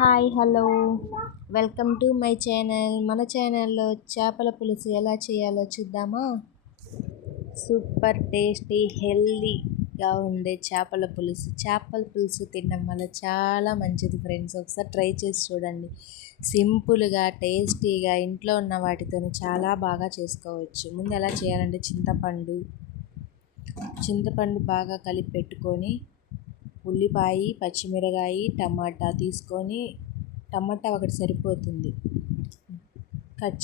Hi hello welcome to my channel. మన ఛానల్లో చేపల పులుసు ఎలా చేయాలో చూద్దామా. సూపర్ టేస్టీ హెల్దీగా ఉండే చేపల పులుసు తినడం వల్ల చాలా మంచిది ఫ్రెండ్స్. ఒకసారి ట్రై చేసి చూడండి. సింపుల్గా టేస్టీగా ఇంట్లో ఉన్న వాటితో చాలా బాగా చేసుకోవచ్చు. ముందు ఎలా చేయాలంటే చింతపండు బాగా కలిపి పెట్టుకొని, ఉల్లిపాయ, పచ్చిమిరకాయ, టమాటా తీసుకొని, టమాటా ఒకటి సరిపోతుంది. కట్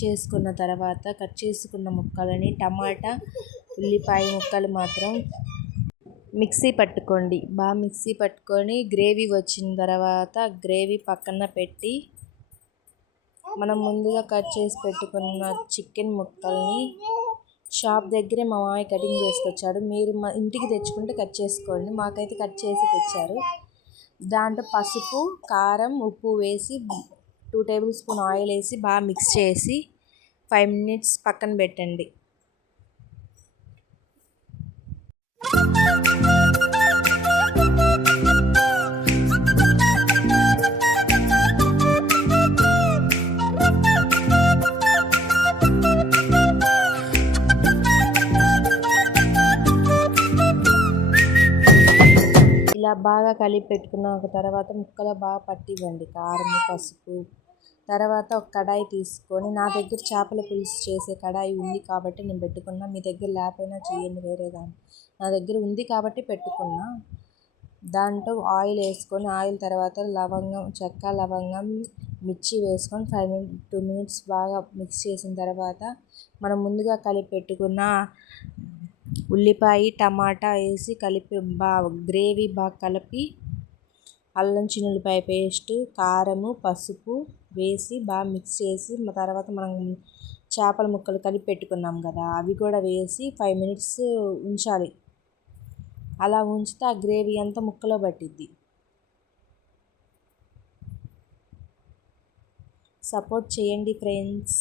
చేసుకున్న ముక్కలని టమాటా, ఉల్లిపాయ ముక్కలు మాత్రం మిక్సీ పట్టుకొని గ్రేవీ వచ్చిన తర్వాత గ్రేవీ పక్కన పెట్టి, మనం ముందుగా కట్ చేసి పెట్టుకున్న చికెన్ ముక్కల్ని షాప్ దగ్గరే మా మామయ్య కటింగ్ చేసుకొచ్చాడు. మీరు మా ఇంటికి తెచ్చుకుంటే కట్ చేసుకోండి. మాకైతే కట్ చేసి తెచ్చారు. దాంట్లో పసుపు, కారం, ఉప్పు వేసి 2 టేబుల్ స్పూన్ ఆయిల్ వేసి బాగా మిక్స్ చేసి 5 మినిట్స్ పక్కన పెట్టండి. ఇలా బాగా కలిపి పెట్టుకున్న తర్వాత ముక్కలు బాగా పట్టివ్వండి కారం, పసుపు. తర్వాత ఒక కడాయి తీసుకొని, నా దగ్గర చేపల పులుసు చేసే కడాయి ఉంది కాబట్టి నేను పెట్టుకున్నా. మీ దగ్గర లేకపోయినా చేయండి వేరే దాన్ని. నా దగ్గర ఉంది కాబట్టి పెట్టుకున్నా. దాంట్లో ఆయిల్ వేసుకొని, ఆయిల్ తర్వాత చెక్క, లవంగం, మిర్చి వేసుకొని 2 మినిట్స్ బాగా మిక్స్ చేసిన తర్వాత మనం ముందుగా కలిపి పెట్టుకున్న ఉల్లిపాయ, టమాటా వేసి గ్రేవీ బాగా కలిపి, అల్లం చిన్నులపాయ పేస్ట్, కారము, పసుపు వేసి బాగా మిక్స్ చేసి, తర్వాత మనం చేపల ముక్కలు కలిపి పెట్టుకున్నాం కదా, అవి కూడా వేసి 5 మినిట్స్ ఉంచాలి. అలా ఉంచితే ఆ గ్రేవీ అంతా ముక్కలో పట్టిద్ది. సపోర్ట్ చేయండి ఫ్రెండ్స్.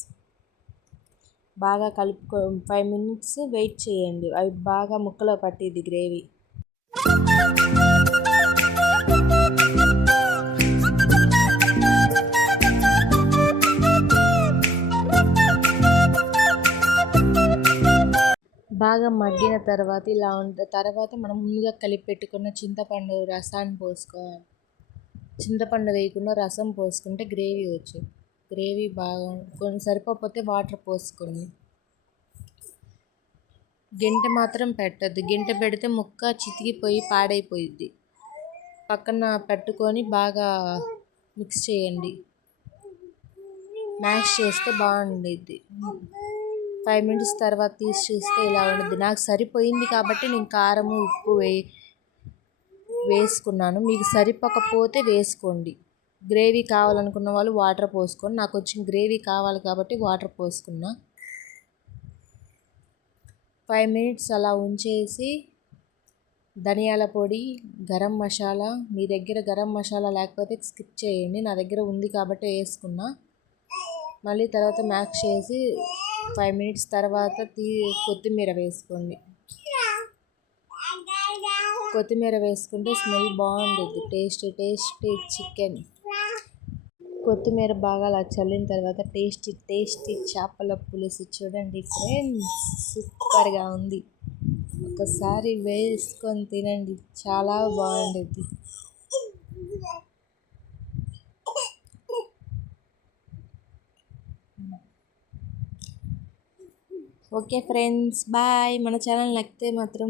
బాగా కలుపుకో 5 మినిట్స్ వెయిట్ చేయండి. అవి బాగా ముక్కలో పట్టిద్ది గ్రేవీ. బాగా మగ్గిన తర్వాత ఇలా ఉంటుంది. తర్వాత మనం ముందుగా కలిపి పెట్టుకున్న చింతపండు రసాన్ని పోసుకోవాలి. చింతపండు వేయకుండా రసం పోసుకుంటే గ్రేవీ బాగా కొన్ని సరిపోతే వాటర్ పోసుకోండి. గంట మాత్రం పెట్టద్దు. గంట పెడితే ముక్క చితికిపోయి పాడైపోయిద్ది. పక్కన పెట్టుకొని బాగా మిక్స్ చేయండి. మ్యాష్ చేస్తే బాగుండిద్ది. 5 మినిట్స్ తర్వాత తీసి చూస్తే ఇలా ఉంటుంది. నాకు సరిపోయింది కాబట్టి నేను కారము, ఉప్పు వేసుకున్నాను. మీకు సరిపోకపోతే వేసుకోండి. గ్రేవీ కావాలనుకున్న వాళ్ళు వాటర్ పోసుకోండి. నాకు వచ్చిన గ్రేవీ కావాలి కాబట్టి వాటర్ పోసుకున్నా. 5 మినిట్స్ అలా ఉంచేసి ధనియాల పొడి, గరం మసాలా, మీ దగ్గర గరం మసాలా లేకపోతే స్కిప్ చేయండి. నా దగ్గర ఉంది కాబట్టి వేసుకున్నా. మళ్ళీ తర్వాత మ్యాష్ చేసి 5 మినిట్స్ తర్వాత కొత్తిమీర వేసుకోండి. కొత్తిమీర వేసుకుంటే స్మెల్ బాగుంటుంది. Tasty chicken. కొత్తిమీర బాగా అలా చల్లిన తర్వాత టేస్టీ చేపల పులుసు చూడండి ఫ్రెండ్స్, సూపర్గా ఉంది. ఒకసారి వేసుకొని తినండి, చాలా బాగుంటుంది. Okay friends, bye. మన ఛానల్ నచ్చితే మాత్రం